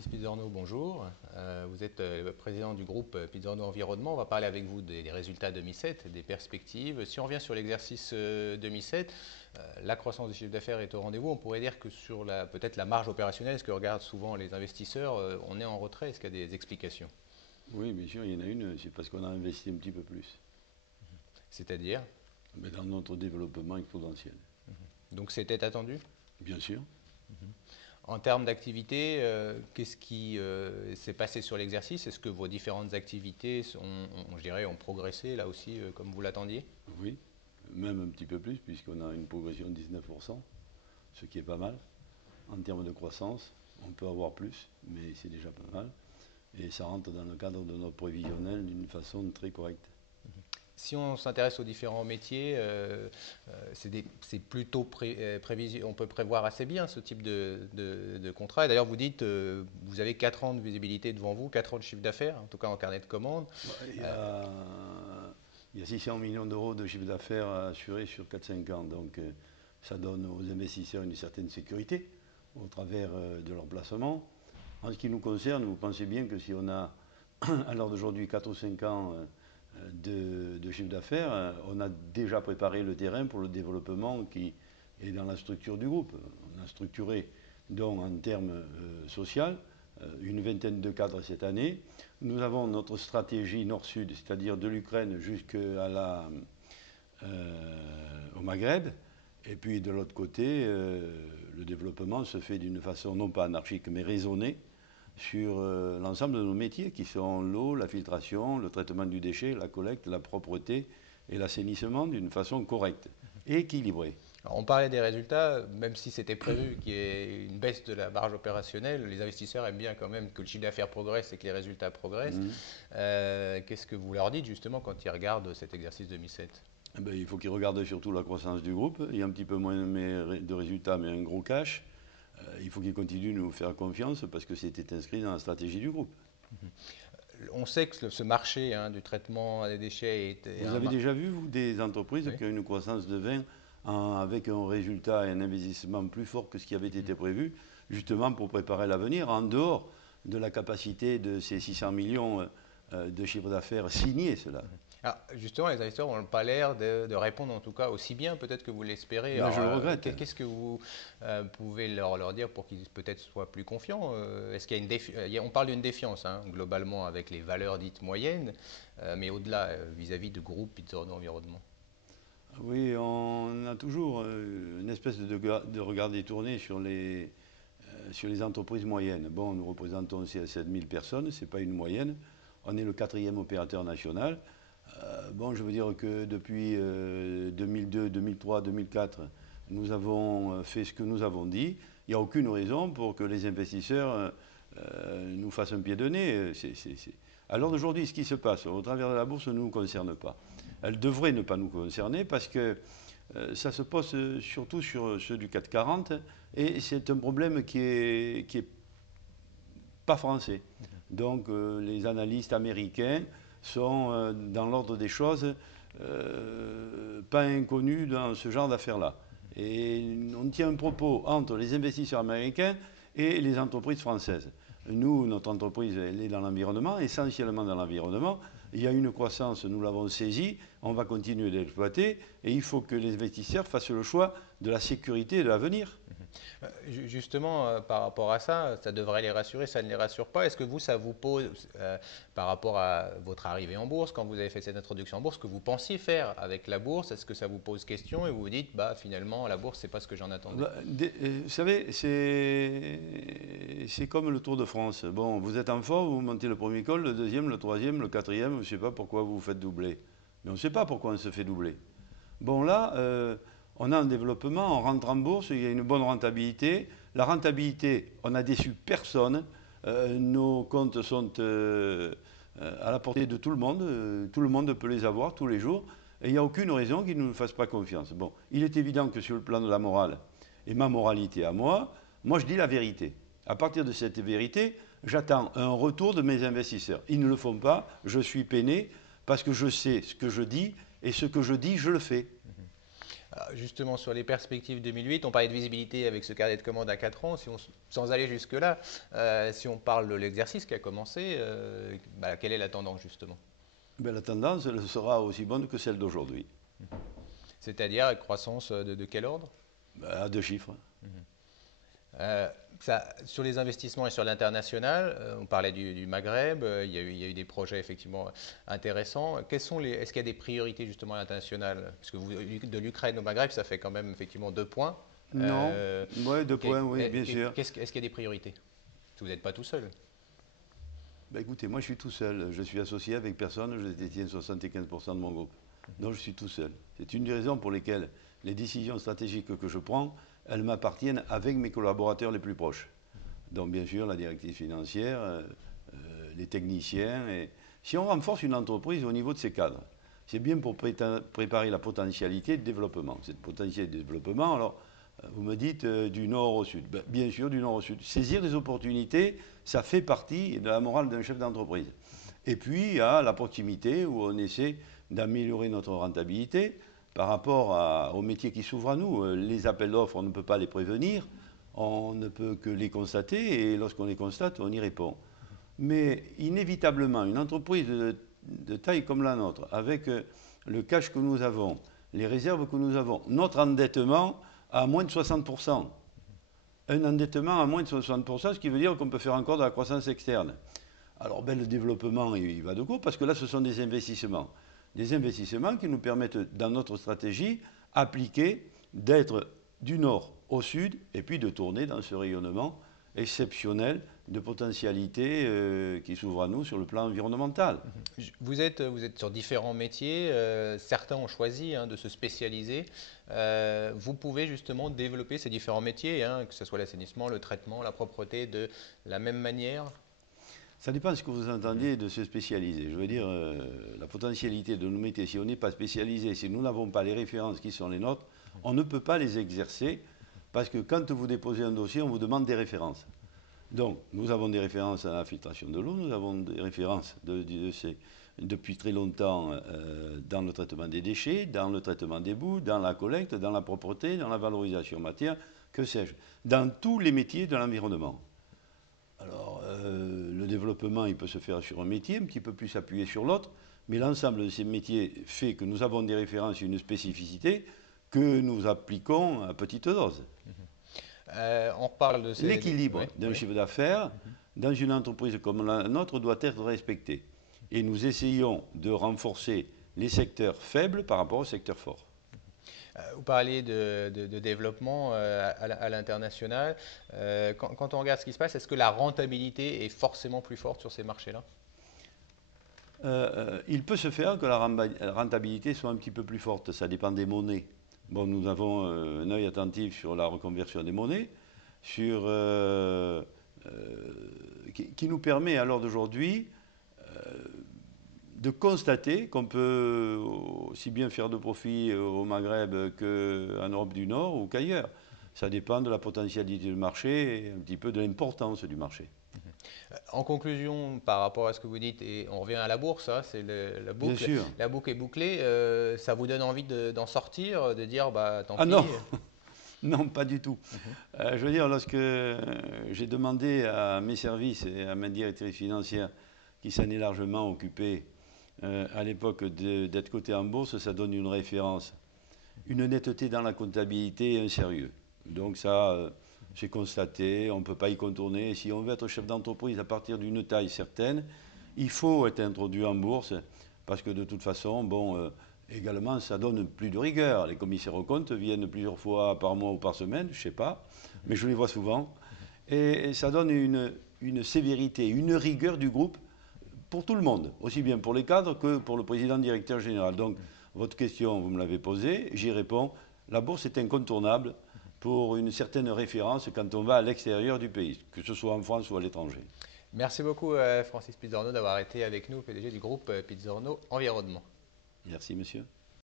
Francis Pizzorno, bonjour. Vous êtes président du groupe Pizzorno Environnement. On va parler avec vous des résultats 2007, des perspectives. Si on revient sur l'exercice 2007, la croissance du chiffre d'affaires est au rendez-vous. On pourrait dire que sur peut-être la marge opérationnelle, ce que regardent souvent les investisseurs, on est en retrait. Est-ce qu'il y a des explications? Oui, bien sûr, il y en a une, c'est parce qu'on a investi un petit peu plus. C'est-à-dire? Mais dans notre développement exponentiel. Donc c'était attendu? Bien sûr. En termes d'activité, qu'est-ce qui s'est passé sur l'exercice? Est-ce que vos différentes activités je dirais, ont progressé là aussi comme vous l'attendiez? Oui, même un petit peu plus, puisqu'on a une progression de 19%, ce qui est pas mal. En termes de croissance, on peut avoir plus, mais c'est déjà pas mal. Et ça rentre dans le cadre de notre prévisionnel d'une façon très correcte. Si on s'intéresse aux différents métiers, c'est plutôt prévisible. On peut prévoir assez bien ce type de contrat. Et d'ailleurs, vous dites, vous avez 4 ans de visibilité devant vous, 4 ans de chiffre d'affaires, en tout cas en carnet de commandes. Il y a 600 millions d'euros de chiffre d'affaires à assurer sur 4-5 ans. Donc ça donne aux investisseurs une certaine sécurité au travers de leur placement. En ce qui nous concerne, vous pensez bien que si on a à l'heure d'aujourd'hui 4 ou 5 ans de chiffre d'affaires, on a déjà préparé le terrain pour le développement qui est dans la structure du groupe. On a structuré donc en termes social une vingtaine de cadres cette année. Nous avons notre stratégie nord-sud, c'est-à-dire de l'Ukraine jusqu'au Maghreb. Et puis de l'autre côté, le développement se fait d'une façon non pas anarchique mais raisonnée sur l'ensemble de nos métiers qui sont l'eau, la filtration, le traitement du déchet, la collecte, la propreté et l'assainissement d'une façon correcte et équilibrée. Alors, on parlait des résultats, même si c'était prévu qu'il y ait une baisse de la marge opérationnelle, les investisseurs aiment bien quand même que le chiffre d'affaires progresse et que les résultats progressent. Qu'est-ce que vous leur dites justement quand ils regardent cet exercice 2007? Eh bien, il faut qu'ils regardent surtout la croissance du groupe. Il y a un petit peu moins de résultats, mais un gros cash. Il faut qu'ils continuent de nous faire confiance parce que c'était inscrit dans la stratégie du groupe. On sait que ce marché du traitement des déchets est... Vous avez déjà vu, vous, des entreprises qui ont une croissance de 20 avec un résultat et un investissement plus fort que ce qui avait été prévu, justement pour préparer l'avenir, en dehors de la capacité de ces 600 millions de chiffre d'affaires signés, cela. Alors, justement, les investisseurs n'ont pas l'air de répondre en tout cas aussi bien peut-être que vous l'espérez. Là, je le regrette. Qu'est-ce que vous pouvez leur dire pour qu'ils peut-être soient plus confiants? Est-ce qu'il y a on parle d'une défiance globalement avec les valeurs dites moyennes, mais au-delà vis-à-vis de groupes Pizzorno Environnement. Oui, on a toujours une espèce de regard détourné sur les entreprises moyennes. Bon, nous représentons 7 000 personnes, ce n'est pas une moyenne. On est le 4e opérateur national. Bon, je veux dire que depuis 2002, 2003, 2004, nous avons fait ce que nous avons dit. Il n'y a aucune raison pour que les investisseurs nous fassent un pied de nez. À l'heure d'aujourd'hui, ce qui se passe au travers de la bourse ne nous concerne pas. Elle devrait ne pas nous concerner parce que ça se pose surtout sur ceux du CAC 40 et c'est un problème qui est pas français. Donc les analystes américains sont dans l'ordre des choses pas inconnus dans ce genre d'affaires-là. Et on tient un propos entre les investisseurs américains et les entreprises françaises. Nous, notre entreprise, elle est dans l'environnement, essentiellement dans l'environnement. Il y a une croissance, nous l'avons saisie, on va continuer d'exploiter et il faut que les investisseurs fassent le choix de la sécurité et de l'avenir. Justement, par rapport à ça, ça devrait les rassurer, ça ne les rassure pas. Est-ce que vous, ça vous pose, par rapport à votre arrivée en bourse, quand vous avez fait cette introduction en bourse, ce que vous pensiez faire avec la bourse, est-ce que ça vous pose question et vous vous dites, bah finalement, la bourse, c'est pas ce que j'en attendais? Vous savez, c'est comme le Tour de France. Bon, vous êtes en forme, vous montez le premier col, le deuxième, le troisième, le quatrième, je ne sais pas pourquoi vous vous faites doubler. Mais on ne sait pas pourquoi on se fait doubler. Bon, là, on a un développement, on rentre en bourse, il y a une bonne rentabilité. La rentabilité, on n'a déçu personne. Nos comptes sont à la portée de tout le monde peut les avoir tous les jours. Et il n'y a aucune raison qu'ils ne nous fassent pas confiance. Bon, il est évident que sur le plan de la morale, et ma moralité à moi, je dis la vérité. À partir de cette vérité, j'attends un retour de mes investisseurs. Ils ne le font pas, je suis peiné, parce que je sais ce que je dis, et ce que je dis, je le fais. Alors, justement, sur les perspectives 2008, on parlait de visibilité avec ce carnet de commandes à 4 ans. Sans aller jusque-là, si on parle de l'exercice qui a commencé, quelle est la tendance justement? Ben, la tendance, elle sera aussi bonne que celle d'aujourd'hui. C'est-à-dire croissance de quel ordre? Ben, à 2 chiffres. Euh, sur les investissements et sur l'international, on parlait du Maghreb, il y a eu des projets effectivement intéressants. Est-ce qu'il y a des priorités justement à l'international? Parce que de l'Ukraine au Maghreb, ça fait quand même effectivement 2 points. Non, ouais, 2 points, oui, bien sûr. Est-ce qu'il y a des priorités? Parce que vous n'êtes pas tout seul. Ben, écoutez, moi je suis tout seul. Je suis associé avec personne, je détiens 75% de mon groupe. Donc je suis tout seul. C'est une des raisons pour lesquelles les décisions stratégiques que je prends, elles m'appartiennent avec mes collaborateurs les plus proches. Donc bien sûr la directive financière, les techniciens. Et si on renforce une entreprise au niveau de ses cadres, c'est bien pour préparer la potentialité de développement. Cette potentialité de développement, alors vous me dites du nord au sud. Ben, bien sûr, du nord au sud. Saisir les opportunités, ça fait partie de la morale d'un chef d'entreprise. Et puis, il y a la proximité où on essaie d'améliorer notre rentabilité par rapport aux métiers qui s'ouvrent à nous. Les appels d'offres, on ne peut pas les prévenir, on ne peut que les constater et lorsqu'on les constate, on y répond. Mais inévitablement, une entreprise de taille comme la nôtre, avec le cash que nous avons, les réserves que nous avons, notre endettement à moins de 60%. Un endettement à moins de 60%, ce qui veut dire qu'on peut faire encore de la croissance externe. Alors ben, le développement, il va de court parce que là, ce sont des investissements. Des investissements qui nous permettent, dans notre stratégie, appliquée, d'être du nord au sud et puis de tourner dans ce rayonnement exceptionnel de potentialités qui s'ouvrent à nous sur le plan environnemental. Vous êtes sur différents métiers, certains ont choisi de se spécialiser. Vous pouvez justement développer ces différents métiers, que ce soit l'assainissement, le traitement, la propreté, de la même manière? Ça dépend de ce que vous entendiez de se spécialiser. Je veux dire, la potentialité de nos métiers, si on n'est pas spécialisé, si nous n'avons pas les références qui sont les nôtres, on ne peut pas les exercer parce que quand vous déposez un dossier, on vous demande des références. Donc, nous avons des références à la filtration de l'eau, nous avons des références depuis très longtemps dans le traitement des déchets, dans le traitement des boues, dans la collecte, dans la propreté, dans la valorisation matière, que sais-je, dans tous les métiers de l'environnement. Alors, le développement, il peut se faire sur un métier, un petit peu plus appuyé sur l'autre, mais l'ensemble de ces métiers fait que nous avons des références et une spécificité que nous appliquons à petite dose. On reparle de L'équilibre d'un chiffre d'affaires dans une entreprise comme la nôtre doit être respecté. Et nous essayons de renforcer les secteurs faibles par rapport aux secteurs forts. Vous parliez de développement à l'international. Quand on regarde ce qui se passe, est-ce que la rentabilité est forcément plus forte sur ces marchés-là? Il peut se faire que la rentabilité soit un petit peu plus forte. Ça dépend des monnaies. Bon, nous avons un œil attentif sur la reconversion des monnaies, qui nous permet à l'heure d'aujourd'hui de constater qu'on peut aussi bien faire de profit au Maghreb qu'en Europe du Nord ou qu'ailleurs. Ça dépend de la potentialité du marché et un petit peu de l'importance du marché. En conclusion, par rapport à ce que vous dites, et on revient à la bourse, c'est la boucle. Bien sûr. La boucle est bouclée. Ça vous donne envie d'en sortir, de dire tant Ah pis? non, non, pas du tout. Je veux dire, lorsque j'ai demandé à mes services et à ma directrice financière, qui s'en est largement occupée à l'époque d'être coté en bourse, ça donne une référence, une netteté dans la comptabilité et un sérieux. Donc ça, j'ai constaté, on ne peut pas y contourner. Si on veut être chef d'entreprise à partir d'une taille certaine, il faut être introduit en bourse parce que de toute façon, bon, également, ça donne plus de rigueur. Les commissaires aux comptes viennent plusieurs fois par mois ou par semaine, je ne sais pas, mais je les vois souvent. Et ça donne une sévérité, une rigueur du groupe pour tout le monde, aussi bien pour les cadres que pour le président directeur général. Donc, votre question, vous me l'avez posée, j'y réponds. La bourse est incontournable pour une certaine référence quand on va à l'extérieur du pays, que ce soit en France ou à l'étranger. Merci beaucoup Francis Pizzorno d'avoir été avec nous, PDG du groupe Pizzorno Environnement. Merci monsieur.